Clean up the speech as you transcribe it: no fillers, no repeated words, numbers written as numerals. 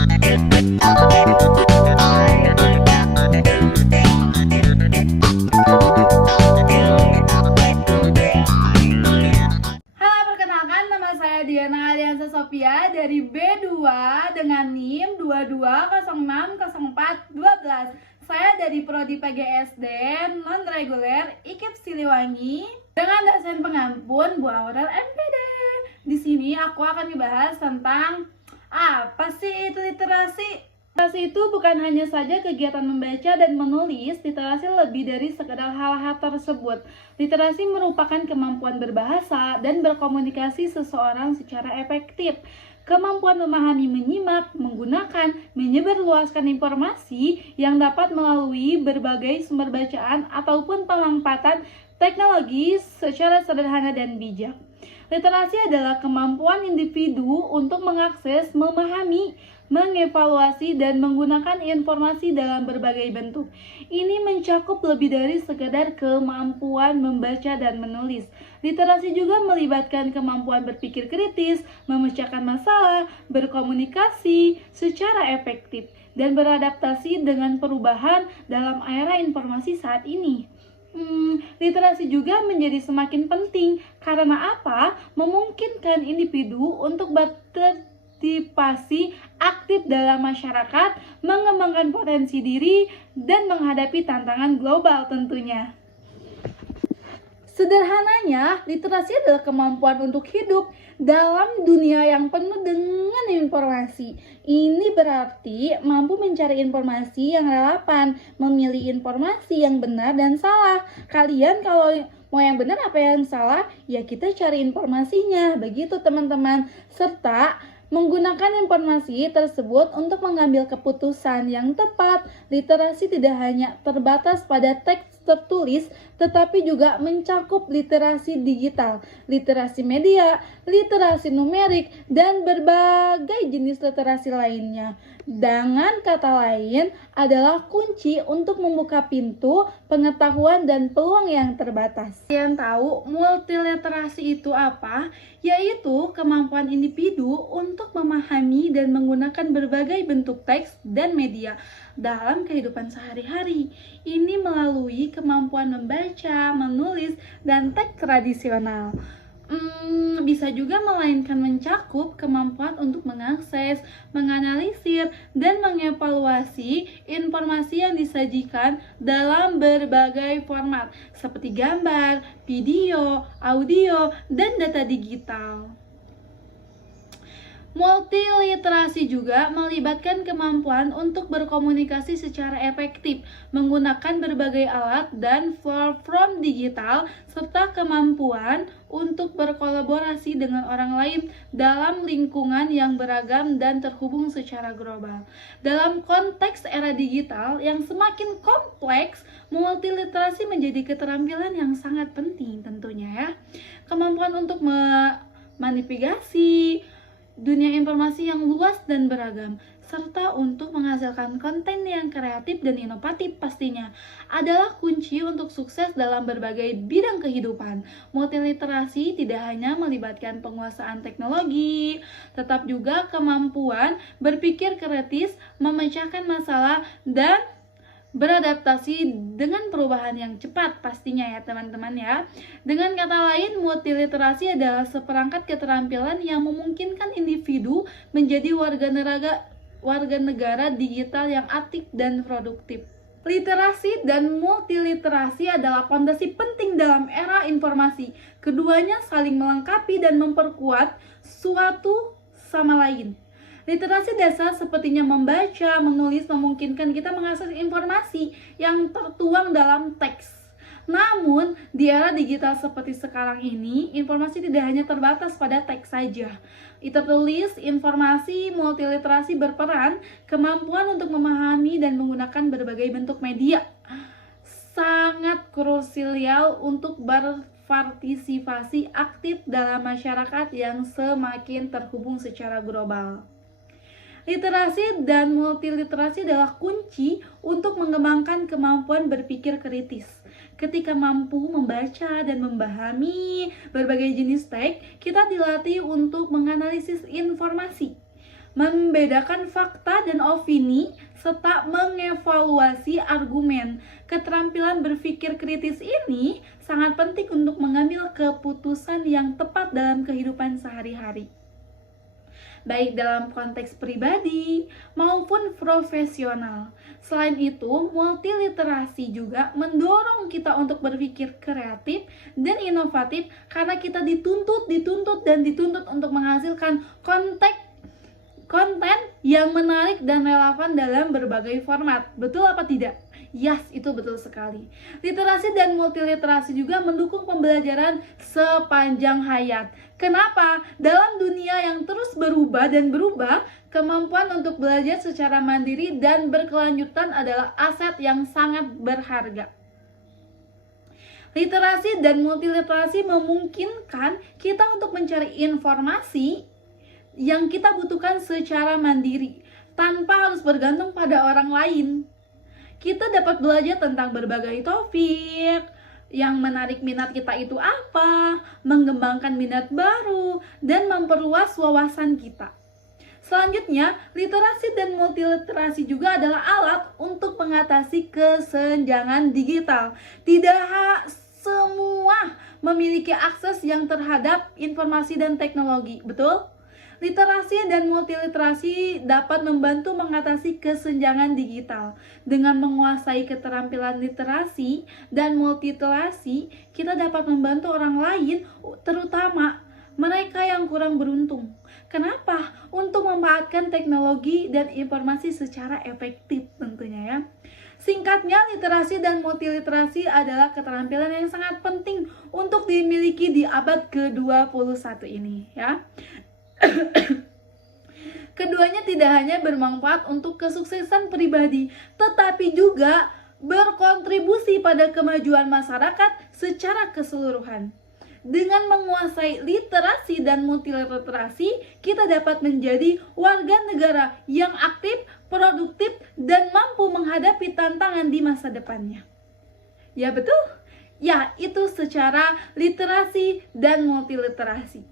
Halo, perkenalkan nama saya Diana Aliansa Sophia dari B2 dengan NIM 22060412. Saya dari Prodi PGSD non-reguler IKIP Siliwangi dengan dosen pengampun Bu Aurel MPD. Di sini aku akan membahas tentang apa sih itu literasi. Literasi itu bukan hanya saja kegiatan membaca dan menulis, literasi lebih dari sekedar hal-hal tersebut. Literasi merupakan kemampuan berbahasa dan berkomunikasi seseorang secara efektif. Kemampuan memahami, menyimak, menggunakan, menyebarluaskan informasi yang dapat melalui berbagai sumber bacaan ataupun pemanfaatan teknologi secara sederhana dan bijak. Literasi adalah kemampuan individu untuk mengakses, memahami, mengevaluasi, dan menggunakan informasi dalam berbagai bentuk. Ini mencakup lebih dari sekedar kemampuan membaca dan menulis. Literasi juga melibatkan kemampuan berpikir kritis, memecahkan masalah, berkomunikasi secara efektif, dan beradaptasi dengan perubahan dalam era informasi saat ini. Literasi juga menjadi semakin penting karena apa? Memungkinkan individu untuk berpartisipasi aktif dalam masyarakat, mengembangkan potensi diri, dan menghadapi tantangan global tentunya. Sederhananya, literasi adalah kemampuan untuk hidup dalam dunia yang penuh dengan informasi. Ini berarti mampu mencari informasi yang relevan, memilih informasi yang benar dan salah. Kalian kalau mau yang benar apa yang salah, ya kita cari informasinya. Begitu teman-teman. Serta menggunakan informasi tersebut untuk mengambil keputusan yang tepat. Literasi tidak hanya terbatas pada teks tertulis, tetapi juga mencakup literasi digital, literasi media, literasi numerik, dan berbagai jenis literasi lainnya. Dengan kata lain, adalah kunci untuk membuka pintu pengetahuan dan peluang yang terbatas. Kalian tahu multiliterasi itu apa? Yaitu kemampuan individu untuk memahami dan menggunakan berbagai bentuk teks dan media dalam kehidupan sehari-hari. Ini melalui kemampuan membaca, menulis, dan teks tradisional. Bisa juga melainkan mencakup kemampuan untuk mengakses, menganalisir, dan mengevaluasi informasi yang disajikan dalam berbagai format seperti gambar, video, audio, dan data digital. Multiliterasi juga melibatkan kemampuan untuk berkomunikasi secara efektif, menggunakan berbagai alat dan platform digital, serta kemampuan untuk berkolaborasi dengan orang lain dalam lingkungan yang beragam dan terhubung secara global. Dalam konteks era digital yang semakin kompleks, multiliterasi menjadi keterampilan yang sangat penting tentunya ya. Kemampuan untuk menavigasi dunia informasi yang luas dan beragam, serta untuk menghasilkan konten yang kreatif dan inovatif pastinya adalah kunci untuk sukses dalam berbagai bidang kehidupan. Multiliterasi tidak hanya melibatkan penguasaan teknologi, tetap juga kemampuan berpikir kritis, memecahkan masalah, dan beradaptasi dengan perubahan yang cepat pastinya ya teman-teman ya. Dengan kata lain, multiliterasi adalah seperangkat keterampilan yang memungkinkan individu menjadi warga negara digital yang aktif dan produktif. Literasi dan multiliterasi adalah fondasi penting dalam era informasi. Keduanya saling melengkapi dan memperkuat suatu sama lain. Literasi dasar sepertinya membaca, menulis memungkinkan kita mengakses informasi yang tertuang dalam teks. Namun, di era digital seperti sekarang ini, informasi tidak hanya terbatas pada teks saja. Tertulis informasi multiliterasi berperan kemampuan untuk memahami dan menggunakan berbagai bentuk media. Sangat krusial untuk berpartisipasi aktif dalam masyarakat yang semakin terhubung secara global. Literasi dan multiliterasi adalah kunci untuk mengembangkan kemampuan berpikir kritis. Ketika mampu membaca dan memahami berbagai jenis teks, kita dilatih untuk menganalisis informasi, membedakan fakta dan opini, serta mengevaluasi argumen. Keterampilan berpikir kritis ini sangat penting untuk mengambil keputusan yang tepat dalam kehidupan sehari-hari, baik dalam konteks pribadi maupun profesional. Selain itu, multiliterasi juga mendorong kita untuk berpikir kreatif dan inovatif karena kita dituntut untuk menghasilkan konten yang menarik dan relevan dalam berbagai format. Betul apa tidak? Yes, itu betul sekali. Literasi dan multiliterasi juga mendukung pembelajaran sepanjang hayat. Kenapa? Dalam dunia yang terus berubah, kemampuan untuk belajar secara mandiri dan berkelanjutan adalah aset yang sangat berharga. Literasi dan multiliterasi memungkinkan kita untuk mencari informasi yang kita butuhkan secara mandiri tanpa harus bergantung pada orang lain. Kita dapat belajar tentang berbagai topik, yang menarik minat kita itu apa, mengembangkan minat baru, dan memperluas wawasan kita. Selanjutnya, literasi dan multiliterasi juga adalah alat untuk mengatasi kesenjangan digital. Tidak semua memiliki akses yang terhadap informasi dan teknologi, betul? Literasi dan multiliterasi dapat membantu mengatasi kesenjangan digital. Dengan menguasai keterampilan literasi dan multiliterasi, kita dapat membantu orang lain, terutama mereka yang kurang beruntung. Kenapa? Untuk memanfaatkan teknologi dan informasi secara efektif tentunya ya. Singkatnya, literasi dan multiliterasi adalah keterampilan yang sangat penting untuk dimiliki di abad ke-21 ini ya. Keduanya tidak hanya bermanfaat untuk kesuksesan pribadi, tetapi juga berkontribusi pada kemajuan masyarakat secara keseluruhan. Dengan menguasai literasi dan multiliterasi, kita dapat menjadi warga negara yang aktif, produktif, dan mampu menghadapi tantangan di masa depannya. Ya betul? Ya, itu secara literasi dan multiliterasi.